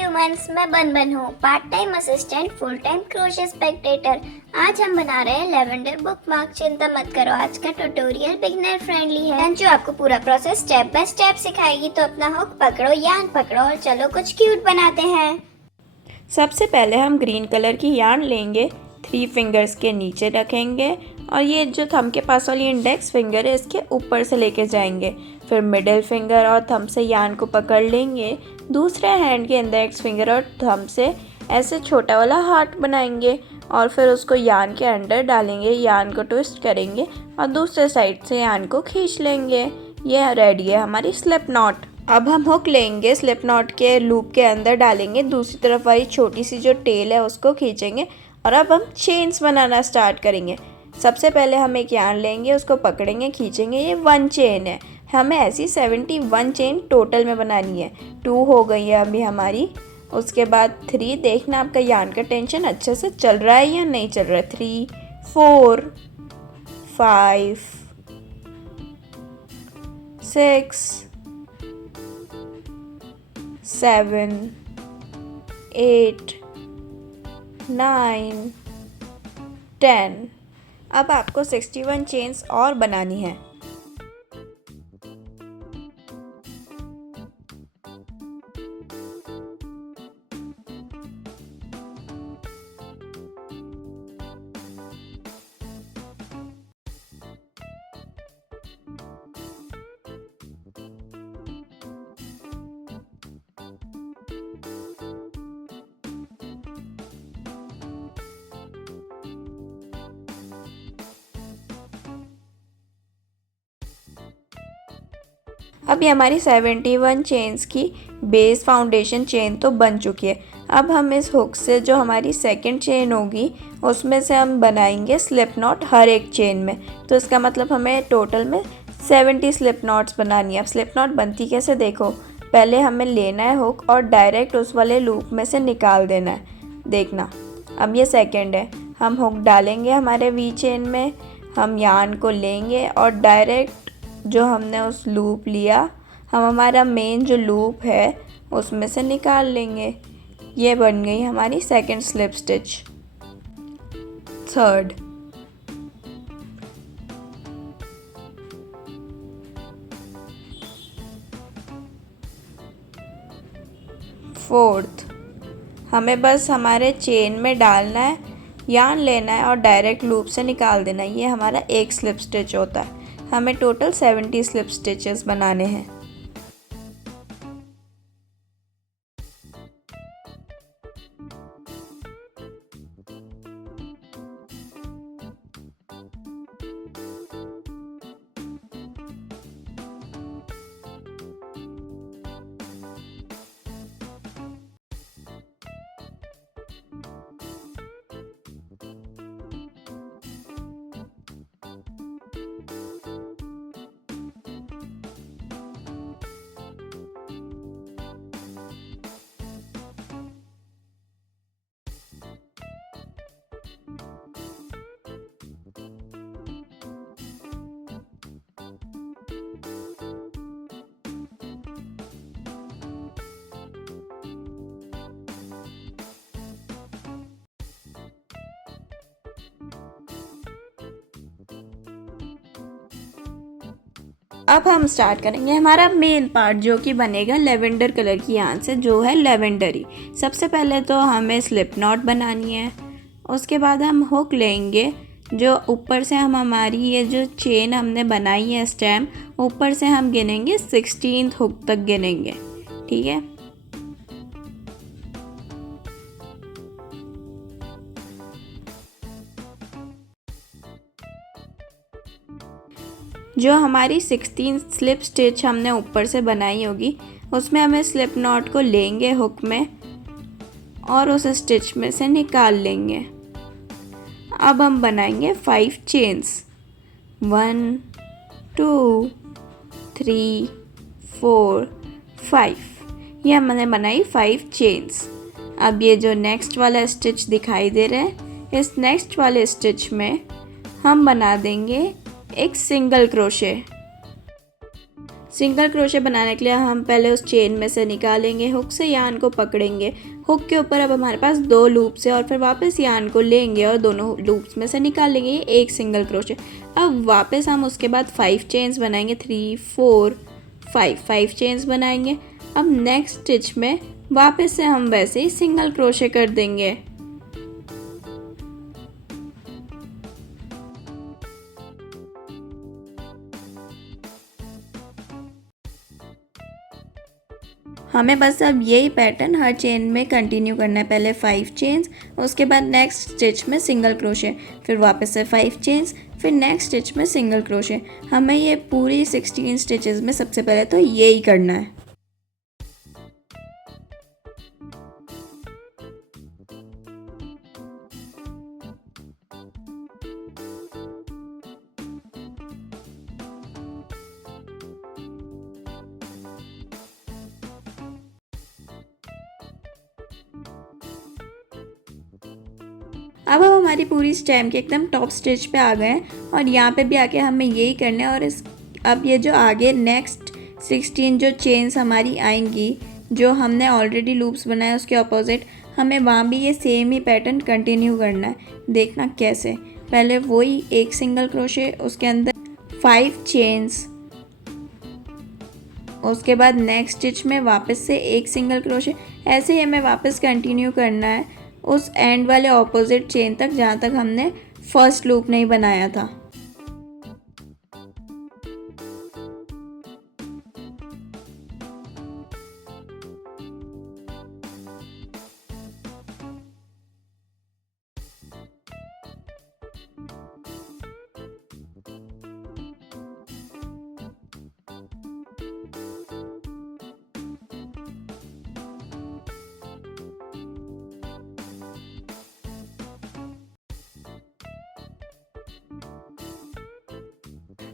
Humans, मैं बन हूँ, part time assistant, full time crochet Spectator. आज हम बना रहे हैं लेवेंडर बुकमार्क। चिंता मत करो, आज का ट्यूटोरियल बिगिनर फ्रेंडली है जो आपको पूरा प्रोसेस स्टेप बाय स्टेप सिखाएगी। तो अपना हुक पकड़ो, यार्न पकड़ो और चलो कुछ क्यूट बनाते हैं। सबसे पहले हम ग्रीन कलर की यार्न लेंगे, 3 फिंगर्स के नीचे रखेंगे और ये जो थंब के पास वाली इंडेक्स फिंगर है इसके ऊपर से लेके जाएंगे। फिर मिडिल फिंगर और थंब से यार्न को पकड़ लेंगे, दूसरे हैंड के इंडेक्स फिंगर और थंब से ऐसे छोटा वाला हार्ट बनाएंगे और फिर उसको यार्न के अंदर डालेंगे, यार्न को ट्विस्ट करेंगे और दूसरे साइड से यार्न को खींच लेंगे। ये रेडी है हमारी स्लिप नॉट। अब हम हुक लेंगे, स्लिप नॉट के लूप के अंदर डालेंगे, दूसरी तरफ वाली छोटी सी जो टेल है उसको खींचेंगे और अब हम चेन्स बनाना स्टार्ट करेंगे। सबसे पहले हम एक यार्न लेंगे, उसको पकड़ेंगे, खींचेंगे, ये 1 चेन है। हमें ऐसी 71 चेन टोटल में बनानी है। 2 हो गई है अभी हमारी, उसके बाद 3। देखना आपका यार्न का टेंशन अच्छे से चल रहा है या नहीं चल रहा है। 3, 4, 5, 6, 7, 8, 9, 10। अब आपको 61 चेन्स और बनानी है। अभी हमारी 71 चेन्स की बेस फाउंडेशन चेन तो बन चुकी है। अब हम इस हुक से जो हमारी सेकंड चेन होगी उसमें से हम बनाएंगे स्लिप नॉट हर एक चेन में। तो इसका मतलब हमें टोटल में 70 स्लिप नॉट्स बनानी है। अब स्लिप नॉट बनती कैसे देखो, पहले हमें लेना है हुक और डायरेक्ट उस वाले लूप में से निकाल देना है। देखना, अब ये सेकंड है, हम हुक डालेंगे हमारे वी चेन में, हम यार्न को लेंगे और डायरेक्ट जो हमने उस लूप लिया हम हमारा मेन जो लूप है उसमें से निकाल लेंगे। ये बन गई हमारी second slip stitch. Third, fourth, हमें बस हमारे चेन में डालना है, यार्न लेना है और डायरेक्ट लूप से निकाल देना है। ये हमारा एक स्लिप स्टिच होता है। हमें टोटल 70 स्लिप स्टिचेस बनाने हैं। अब हम स्टार्ट करेंगे हमारा मेन पार्ट जो कि बनेगा लेवेंडर कलर की यार्न से, जो है लेवेंडरी। सबसे पहले तो हमें स्लिप नॉट बनानी है, उसके बाद हम हुक लेंगे, जो ऊपर से हम हमारी ये जो चेन हमने बनाई है स्टेम, ऊपर से हम गिनेंगे 16th हुक तक गिनेंगे, ठीक है। जो हमारी 16 स्लिप स्टिच हमने ऊपर से बनाई होगी उसमें हमें स्लिप नॉट को लेंगे हुक में और उस स्टिच में से निकाल लेंगे। अब हम बनाएंगे 5 चेन्स, 1, 2, 3, 4, 5। ये हमने बनाई 5 चेन्स। अब ये जो नेक्स्ट वाला स्टिच दिखाई दे रहा है, इस नेक्स्ट वाले स्टिच में हम बना देंगे एक सिंगल क्रोशे। सिंगल क्रोशे बनाने के लिए हम पहले उस चेन में से निकालेंगे, हुक से यार्न को पकड़ेंगे। हुक के ऊपर अब हमारे पास 2 लूप्स है और फिर वापस यार्न को लेंगे और दोनों लूप्स में से निकाल लेंगे, ये एक सिंगल क्रोशे। अब वापस हम उसके बाद 5 चेन्स बनाएंगे, 3 4 5 चेन्स बनाएंगे। अब नेक्स्ट स्टिच में वापस से हम वैसे ही सिंगल क्रोशे कर देंगे। हमें बस अब यही पैटर्न हर चेन में कंटिन्यू करना है। पहले 5 चेन्स, उसके बाद नेक्स्ट स्टिच में सिंगल क्रोशे, फिर वापस से 5 चेन्स, फिर नेक्स्ट स्टिच में सिंगल क्रोशे। हमें ये पूरी 16 स्टिचेस में सबसे पहले तो यही करना है। अब हम हमारी पूरी स्टेम के एकदम टॉप स्टिच पे आ गए हैं और यहाँ पे भी आके हमें यही करना है। और अब ये जो आगे नेक्स्ट 16 जो चेन्स हमारी आएंगी, जो हमने ऑलरेडी लूप्स बनाए उसके ऑपोजिट, हमें वहाँ भी ये सेम ही पैटर्न कंटिन्यू करना है। देखना कैसे, पहले वही एक सिंगल क्रोशे, उसके अंदर 5 चेन्स, उसके बाद नेक्स्ट स्टिच में वापस से एक सिंगल क्रोशे। ऐसे ही हमें वापस कंटिन्यू करना है उस एंड वाले ऑपोजिट चेन तक जहाँ तक हमने फर्स्ट लूप नहीं बनाया था।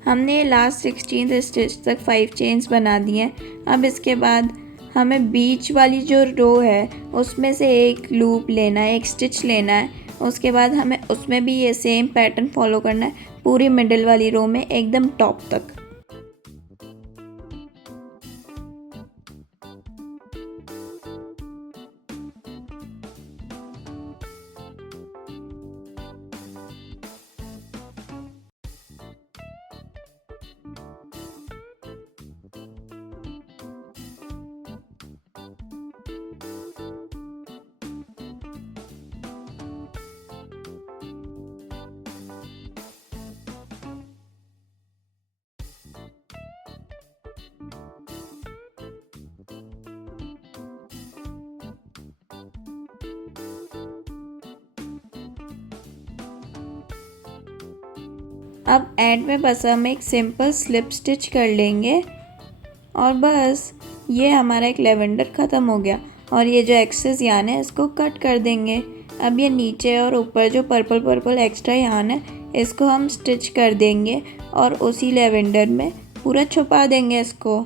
हमने लास्ट 16th स्टिच तक 5 चेन्स बना दिए हैं। अब इसके बाद हमें बीच वाली जो रो है उसमें से एक लूप लेना है, एक स्टिच लेना है। उसके बाद हमें उसमें भी ये सेम पैटर्न फॉलो करना है पूरी मिडिल वाली रो में एकदम टॉप तक। अब एंड में बस हम एक सिंपल स्लिप स्टिच कर लेंगे और बस ये हमारा एक लेवेंडर ख़त्म हो गया। और ये जो एक्सेस यार्न है इसको कट कर देंगे। अब ये नीचे और ऊपर जो पर्पल एक्स्ट्रा यार्न है इसको हम स्टिच कर देंगे और उसी लेवेंडर में पूरा छुपा देंगे इसको।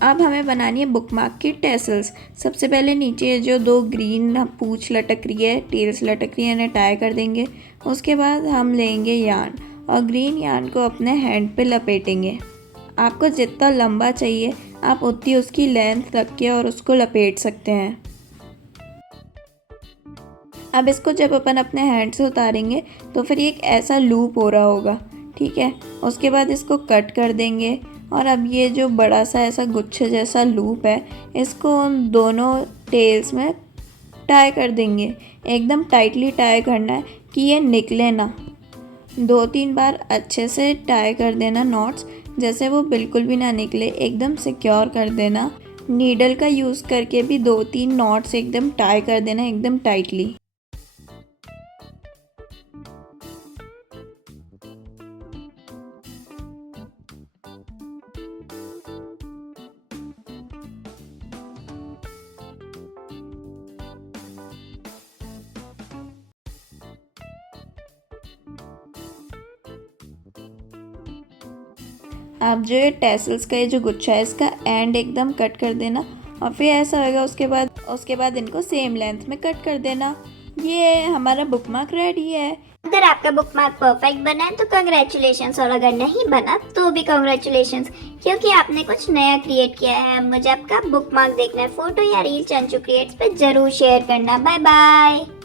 अब हमें बनानी है बुकमार्क की टेसल्स। सबसे पहले नीचे जो 2 ग्रीन पूंछ लटक रही है, टेल्स लटक रही है, इन्हें टाई कर देंगे। उसके बाद हम लेंगे यार्न और ग्रीन यार्न को अपने हैंड पे लपेटेंगे। आपको जितना लंबा चाहिए आप उतनी उसकी लेंथ रख के और उसको लपेट सकते हैं। अब इसको जब अपन अपने हैंड से उतारेंगे तो फिर एक ऐसा लूप हो रहा होगा, ठीक है। उसके बाद इसको कट कर देंगे और अब ये जो बड़ा सा ऐसा गुच्छे जैसा लूप है इसको उन दोनों टेल्स में टाई कर देंगे। एकदम टाइटली टाई करना है कि ये निकले ना। 2-3 बार अच्छे से टाई कर देना नॉट्स, जैसे वो बिल्कुल भी ना निकले, एकदम सिक्योर कर देना। नीडल का यूज़ करके भी 2-3 नॉट्स एकदम टाई कर देना एकदम टाइटली। आप जो ये टैसल्स का ये जो गुच्छा है इसका एंड एकदम कट कर देना और फिर ऐसा होगा। उसके बाद इनको सेम लेंथ में कट कर देना। ये हमारा बुकमार्क रेडी है। अगर आपका बुकमार्क परफेक्ट बना है तो कंग्रेचुलेशंस, और अगर नहीं बना तो भी कंग्रेचुलेशंस, क्योंकि आपने कुछ नया क्रिएट किया है। मुझे आपका बुकमार्क देखना है, फोटो या रील चंचू क्रिएट्स पे जरूर शेयर करना। Bye bye.